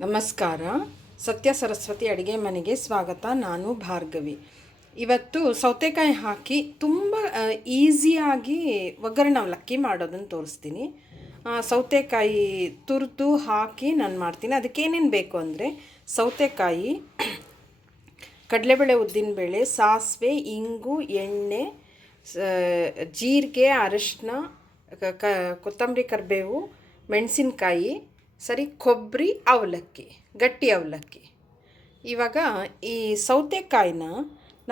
ನಮಸ್ಕಾರ. ಸತ್ಯ ಸರಸ್ವತಿ ಅಡುಗೆ ಮನೆಗೆ ಸ್ವಾಗತ. ನಾನು ಭಾರ್ಗವಿ. ಇವತ್ತು ಸೌತೆಕಾಯಿ ಹಾಕಿ ತುಂಬ ಈಸಿಯಾಗಿ ಒಗ್ಗರಣೆ ಅವಲಕ್ಕಿ ಮಾಡೋದನ್ನು ತೋರಿಸ್ತೀನಿ. ಸೌತೆಕಾಯಿ ತುರಿದು ಹಾಕಿ ನಾನು ಮಾಡ್ತೀನಿ. ಅದಕ್ಕೇನೇನು ಬೇಕು ಅಂದರೆ ಸೌತೆಕಾಯಿ, ಕಡಲೆಬೇಳೆ ಉದ್ದಿನಬೇಳೆ ಸಾಸಿವೆ, ಇಂಗು, ಎಣ್ಣೆ ಜೀರಿಗೆ, ಅರಶಿನ ಕ- ಕೊತ್ತಂಬರಿ, ಕರಿಬೇವು, ಮೆಣಸಿನ್ಕಾಯಿ ಸರಿ ಕೊಬ್ಬರಿ ಅವಲಕ್ಕಿ, ಗಟ್ಟಿ ಅವಲಕ್ಕಿ. ಇವಾಗ ಈ ಸೌತೆಕಾಯಿನ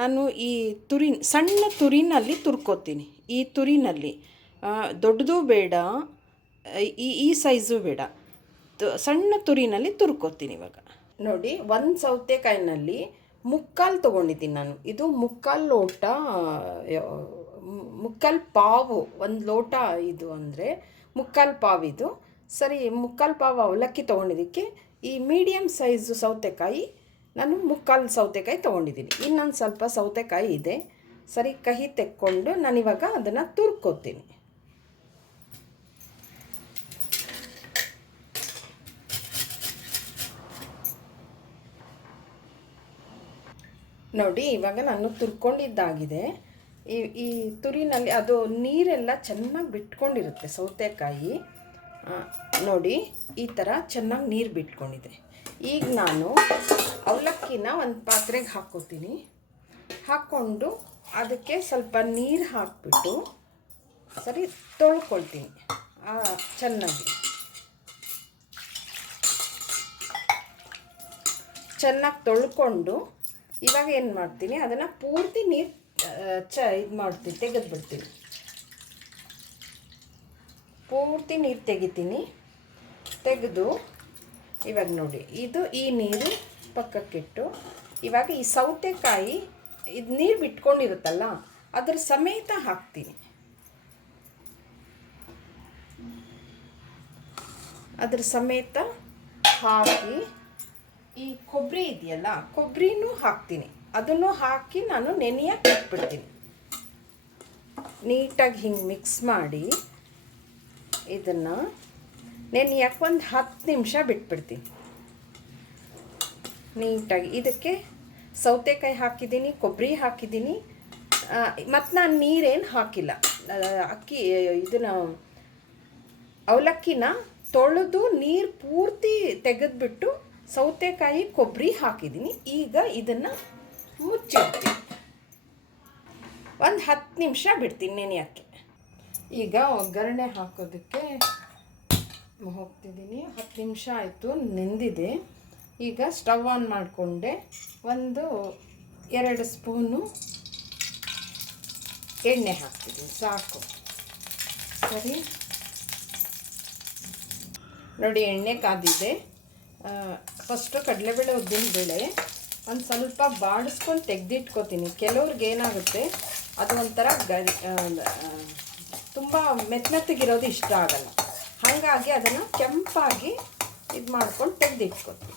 ನಾನು ಈ ತುರಿ ಸಣ್ಣ ತುರಿನಲ್ಲಿ ತುರ್ಕೋತೀನಿ. ಈ ತುರಿನಲ್ಲಿ ದೊಡ್ಡದು ಬೇಡ, ಈ ಈ ಸೈಜು ಬೇಡ. ಸಣ್ಣ ತುರಿನಲ್ಲಿ ತುರ್ಕೋತೀನಿ ಇವಾಗ. ನೋಡಿ, ಒಂದು ಸೌತೆಕಾಯಿನಲ್ಲಿ ಮುಕ್ಕಾಲು ತೊಗೊಂಡಿದ್ದೀನಿ ನಾನು. ಇದು ಮುಕ್ಕಾಲು ಲೋಟ ಮುಕ್ಕಾಲು ಪಾವು, ಒಂದು ಲೋಟ ಇದು ಅಂದರೆ ಮುಕ್ಕಾಲು ಪಾವಿದು. ಸರಿ, ಮುಕ್ಕಾಲು ಪಾವು ಅವಲಕ್ಕಿ ತೊಗೊಂಡಿದ್ದಕ್ಕೆ, ಈ ಮೀಡಿಯಮ್ ಸೈಜು ಸೌತೆಕಾಯಿ, ನಾನು ಮುಕ್ಕಾಲು ಸೌತೆಕಾಯಿ ತೊಗೊಂಡಿದ್ದೀನಿ. ಇನ್ನೊಂದು ಸ್ವಲ್ಪ ಸೌತೆಕಾಯಿ ಇದೆ. ಸರಿ, ಕಹಿ ತೆಕ್ಕೊಂಡು ನಾನಿವಾಗ ಅದನ್ನು ತುರ್ಕೋತೀನಿ. ನೋಡಿ, ಇವಾಗ ನಾನು ತುರ್ಕೊಂಡಿದ್ದಾಗಿದೆ. ಈ ಈ ತುರಿನಲ್ಲಿ ಅದು ನೀರೆಲ್ಲ ಚೆನ್ನಾಗಿ ಬಿಟ್ಕೊಂಡಿರುತ್ತೆ ಸೌತೆಕಾಯಿ. ನೋಡಿ, ಈ ಥರ ಚೆನ್ನಾಗಿ ನೀರು ಬಿಟ್ಕೊಂಡಿದೆ. ಈಗ ನಾನು ಅವಲಕ್ಕಿನ ಒಂದು ಪಾತ್ರೆಗೆ ಹಾಕ್ಕೋತೀನಿ. ಹಾಕ್ಕೊಂಡು ಅದಕ್ಕೆ ಸ್ವಲ್ಪ ನೀರು ಹಾಕಿಬಿಟ್ಟು ಸರಿ ತೊಳ್ಕೊಳ್ತೀನಿ. ಚೆನ್ನಾಗಿ. ಚೆನ್ನಾಗಿ ತೊಳ್ಕೊಂಡು ಇವಾಗ ಏನು ಮಾಡ್ತೀನಿ, ಅದನ್ನು ಪೂರ್ತಿ ನೀರು ಚ, ಇದು ಮಾಡ್ತೀನಿ, ತೆಗೆದುಬಿಡ್ತೀನಿ. ಪೂರ್ತಿ ನೀರು ತೆಗಿತೀನಿ. ತೆಗೆದು, ಇವಾಗ ನೋಡಿ, ಇದು ಈ ನೀರು ಪಕ್ಕಕ್ಕಿಟ್ಟು, ಇವಾಗ ಈ ಸೌತೆಕಾಯಿ, ಇದು ನೀರು ಬಿಟ್ಕೊಂಡಿರುತ್ತಲ್ಲ, ಅದ್ರ ಸಮೇತ ಹಾಕ್ತೀನಿ. ಅದ್ರ ಸಮೇತ ಹಾಕಿ, ಈ ಕೊಬ್ಬರಿ ಇದೆಯಲ್ಲ ಕೊಬ್ಬರಿನೂ ಹಾಕ್ತೀನಿ. ಅದನ್ನು ಹಾಕಿ ನಾನು ನೆನೆಯಕ್ಕೆ ಇಟ್ಬಿಡ್ತೀನಿ ನೀಟಾಗಿ ಹಿಂಗೆ ಮಿಕ್ಸ್ ಮಾಡಿ ಇದನ್ನು ನೆನೆಯಕ್ಕೆ ಒಂದು ಹತ್ತು ನಿಮಿಷ ಬಿಟ್ಬಿಡ್ತೀನಿ. ನೀಟಾಗಿ ಇದಕ್ಕೆ ಸೌತೆಕಾಯಿ ಹಾಕಿದ್ದೀನಿ ಕೊಬ್ಬರಿ ಹಾಕಿದ್ದೀನಿ. ಮತ್ತು ನಾನು ನೀರೇನು ಹಾಕಿಲ್ಲ. ಅಕ್ಕಿ, ಇದನ್ನು ಅವಲಕ್ಕಿನ ತೊಳೆದು ನೀರು ಪೂರ್ತಿ ತೆಗೆದುಬಿಟ್ಟು ಸೌತೆಕಾಯಿ ಕೊಬ್ಬರಿ ಹಾಕಿದ್ದೀನಿ. ಈಗ ಇದನ್ನು ಮುಚ್ಚಿಡ್ತೀನಿ. ಒಂದು ಹತ್ತು ನಿಮಿಷ ಬಿಡ್ತೀನಿ ನೆನೆಯೋಕ್ಕೆ. ಈಗ ಒಗ್ಗರಣೆ ಹಾಕೋದಕ್ಕೆ ಹೋಗ್ತಿದ್ದೀನಿ. ಹತ್ತು ನಿಮಿಷ ಆಯಿತು, ನೆಂದಿದೆ. ಈಗ ಸ್ಟವ್ ಆನ್ ಮಾಡಿಕೊಂಡೆ. ಒಂದು ಎರಡು ಸ್ಪೂನು ಎಣ್ಣೆ ಹಾಕ್ತಿದ್ದೀನಿ, ಸಾಕು. ಸರಿ? ನೋಡಿ, ಎಣ್ಣೆ ಕಾದಿದೆ. ಫಸ್ಟು ಕಡಲೆಬೇಳೆ ಉದ್ದಿನಬೇಳೆ ಒಂದು ಸ್ವಲ್ಪ ಬಾಡಿಸ್ಕೊಂಡು ತೆಗೆದಿಟ್ಕೋತೀನಿ. ಕೆಲವ್ರಿಗೆ ಏನಾಗುತ್ತೆ, ಅದು ಒಂಥರ ಗರಿ ತುಂಬ ಮೆತ್ತನೆತ್ತಗಿರೋದು ಇಷ್ಟ ಆಗಲ್ಲ. ಹಾಗಾಗಿ ಅದನ್ನು ಕೆಂಪಾಗಿ ಇದು ಮಾಡ್ಕೊಂಡು ತೆಗೆದಿಟ್ಕೊತೀವಿ.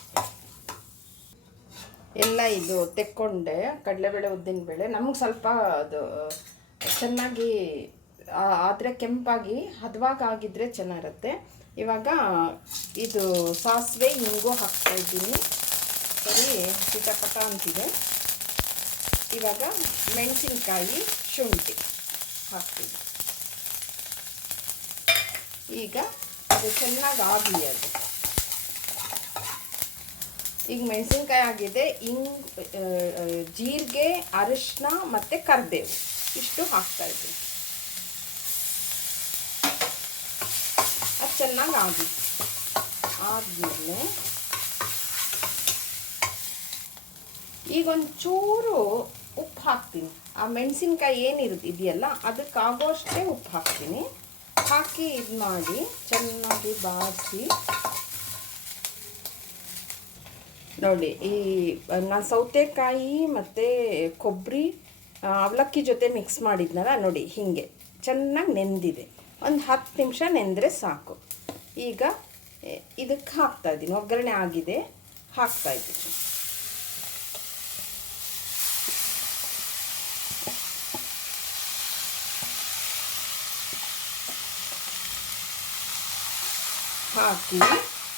ಎಲ್ಲ ಇದು ತೆಕ್ಕೊಂಡೆ, ಕಡಲೆಬೇಳೆ ಉದ್ದಿನಬೇಳೆ ನಮಗೆ ಸ್ವಲ್ಪ ಅದು, ಚೆನ್ನಾಗಿ ಆದರೆ ಕೆಂಪಾಗಿ ಹದವಾಗಿ ಆಗಿದ್ರೆ ಚೆನ್ನಾಗಿರುತ್ತೆ ಇವಾಗ ಇದು ಸಾಸಿವೆ ಹಿಂಗೂ ಹಾಕ್ತಾ ಇದ್ದೀನಿ. ಸರಿ ಚಿಟಪಟ ಅಂತಿದೆ. ಇವಾಗ ಮೆಣಸಿನ್ಕಾಯಿ ಶುಂಠಿ ಹಾಕ್ತೀನಿ. ಈಗ ಅದು ಚೆನ್ನಾಗಿ ಆಗಲಿ ಅದು ಈಗ ಮೆಣಸಿನ್ಕಾಯಿ ಆಗಿದೆ ಆ, ಜೀರಿಗೆ ಅರಿಶಿನ ಮತ್ತು ಕರಿಬೇವು. ಇಷ್ಟು ಹಾಕ್ತಾ ಇದ್ದೀನಿ. ಅದು ಚೆನ್ನಾಗಿ ಆಗಿ ಆದಮೇಲೆ ಈಗ ಒಂಚೂರು ಉಪ್ಪು ಹಾಕ್ತೀನಿ. ಆ ಮೆಣಸಿನ್ಕಾಯಿ ಏನಿರುತ್ತೆ ಇದೆಯಲ್ಲ ಅದಕ್ಕಾಗೋಷ್ಟೇ ಉಪ್ಪು ಹಾಕ್ತೀನಿ. ಹಾಕಿ ಇದು ಮಾಡಿ, ಚೆನ್ನಾಗಿ ಬಾಡಿಸಿ ನೋಡಿ, ಈ ನಾನು ಸೌತೆಕಾಯಿ ಮತ್ತು ಕೊಬ್ಬರಿ ಅವಲಕ್ಕಿ ಜೊತೆ ಮಿಕ್ಸ್ ಮಾಡಿದ್ನಲ್ಲ, ನೋಡಿ, ಹೀಗೆ. ಚೆನ್ನಾಗಿ ನೆಂದಿದೆ. ಒಂದು ಹತ್ತು ನಿಮಿಷ ನೆಂದರೆ ಸಾಕು. ಈಗ ಇದಕ್ಕೆ ಹಾಕ್ತಾ ಇದ್ದೀನಿ. ಒಗ್ಗರಣೆ ಆಗಿದೆ. ಹಾಕ್ತಾ ಇದ್ದೀನಿ. ಹಾಕಿ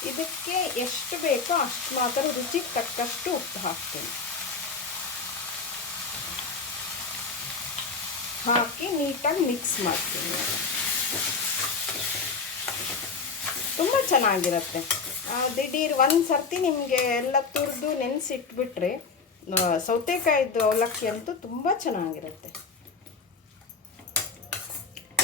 ಇದಕ್ಕೆ ಎಷ್ಟು ಬೇಕೋ ಅಷ್ಟು ಮಾತ್ರ ರುಚಿಗೆ ತಕ್ಕಷ್ಟು ಉಪ್ಪು ಹಾಕ್ತೀನಿ. ಹಾಕಿ ನೀಟಾಗಿ ಮಿಕ್ಸ್ ಮಾಡ್ತೀನಿ. ತುಂಬ ಚೆನ್ನಾಗಿರುತ್ತೆ. ದಿಢೀರ್ ಒಂದು ಸರ್ತಿ ನಿಮಗೆ ಎಲ್ಲ ತುರಿದು ನೆನೆಸಿಟ್ಬಿಟ್ರೆ ಸೌತೆಕಾಯಿದ್ದು ಅವಲಕ್ಕಿ ಅಂತೂ ತುಂಬ ಚೆನ್ನಾಗಿರುತ್ತೆ.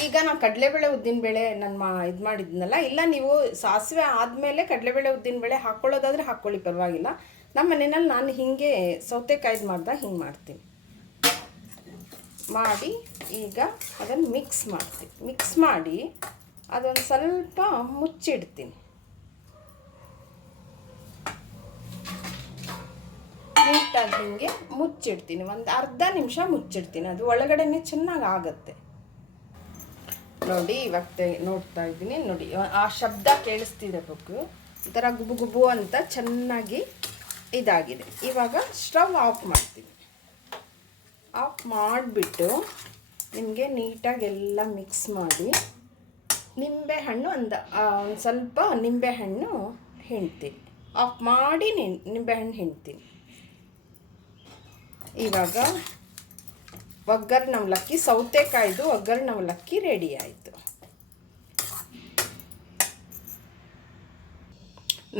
ಈಗ ನಾವು ಕಡಲೆಬೇಳೆ ಉದ್ದಿನಬೇಳೆ ನಾನು ಮಾ ಇದು ಮಾಡಿದ್ನಲ್ಲ, ಇಲ್ಲ ನೀವು ಸಾಸಿವೆ ಆದಮೇಲೆ ಕಡಲೆಬೇಳೆ ಉದ್ದಿನಬೇಳೆ ಹಾಕ್ಕೊಳ್ಳೋದಾದರೆ ಹಾಕ್ಕೊಳ್ಳಿ ಪರವಾಗಿಲ್ಲ. ನಮ್ಮ ಮನೆಯಲ್ಲಿ ನಾನು ಹೀಗೆ ಸೌತೆಕಾಯ್ದು ಮಾಡ್ದೆ, ಹಿಂಗೆ ಮಾಡ್ತೀನಿ. ಮಾಡಿ, ಈಗ ಅದನ್ನು ಮಿಕ್ಸ್ ಮಾಡ್ತೀನಿ. ಮಿಕ್ಸ್ ಮಾಡಿ, ಅದೊಂದು ಸ್ವಲ್ಪ ಮುಚ್ಚಿಡ್ತೀನಿ. ನೀಟಾಗಿ ಹಿಂಗೆ ಮುಚ್ಚಿಡ್ತೀನಿ. ಒಂದು ಅರ್ಧ ನಿಮಿಷ ಮುಚ್ಚಿಡ್ತೀನಿ. ಅದು ಒಳಗಡೆನೇ ಚೆನ್ನಾಗಿ ಆಗುತ್ತೆ. ನೋಡಿ ಇವಾಗ ನೋಡ್ತಾ ಇದ್ದೀನಿ. ನೋಡಿ, ಆ ಶಬ್ದ ಕೇಳಿಸ್ತಿದೆ ಬುಕ್ ಈ ಥರ ಗುಬು ಗುಬು ಅಂತ ಚೆನ್ನಾಗಿ ಇದಾಗಿದೆ. ಇವಾಗ ಸ್ಟವ್ ಆಫ್ ಮಾಡ್ತೀನಿ. ಆಫ್ ಮಾಡಿಬಿಟ್ಟು ನಿಮಗೆ ನೀಟಾಗಿ ಎಲ್ಲ ಮಿಕ್ಸ್ ಮಾಡಿ ನಿಂಬೆಹಣ್ಣು ಒಂದು ಒಂದು ಸ್ವಲ್ಪ ನಿಂಬೆಹಣ್ಣು ಹಿಂಡ್ತೀನಿ. ಆಫ್ ಮಾಡಿ ನಿಂಬೆ ನಿಂಬೆಹಣ್ಣು ಹಿಂಡ್ತೀನಿ. ಇವಾಗ ಒಗ್ಗರಣೆ ಅವಲಕ್ಕಿ ಸೌತೆಕಾಯ್ದು ಒಗ್ಗರ್ನ ಅವಲಕ್ಕಿ ರೆಡಿ ಆಯಿತು.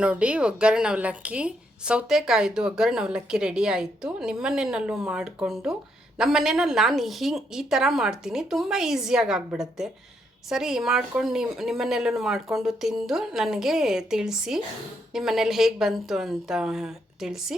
ನೋಡಿ ಒಗ್ಗರಣ ಅವಲಕ್ಕಿ ಸೌತೆಕಾಯ್ದು ಒಗ್ಗರಣ ಅವಲಕ್ಕಿ ರೆಡಿ ಆಯಿತು. ನಿಮ್ಮನೆಯಲ್ಲೂ ಮಾಡಿಕೊಂಡು ನಮ್ಮ ಮನೆಯಲ್ಲಿ ನಾನು ಹಿಂಗೆ ಈ ಥರ ಮಾಡ್ತೀನಿ. ತುಂಬ ಈಸಿಯಾಗಿ ಆಗಿಬಿಡುತ್ತೆ. ಸರಿ, ಮಾಡ್ಕೊಂಡು ನಿಮ್ಮ ನಿಮ್ಮನೆಯಲ್ಲೂ ಮಾಡಿಕೊಂಡು ತಿಂದು ನನಗೆ ತಿಳಿಸಿ, ನಿಮ್ಮನೇಲಿ ಹೇಗೆ ಬಂತು ಅಂತ ತಿಳಿಸಿ.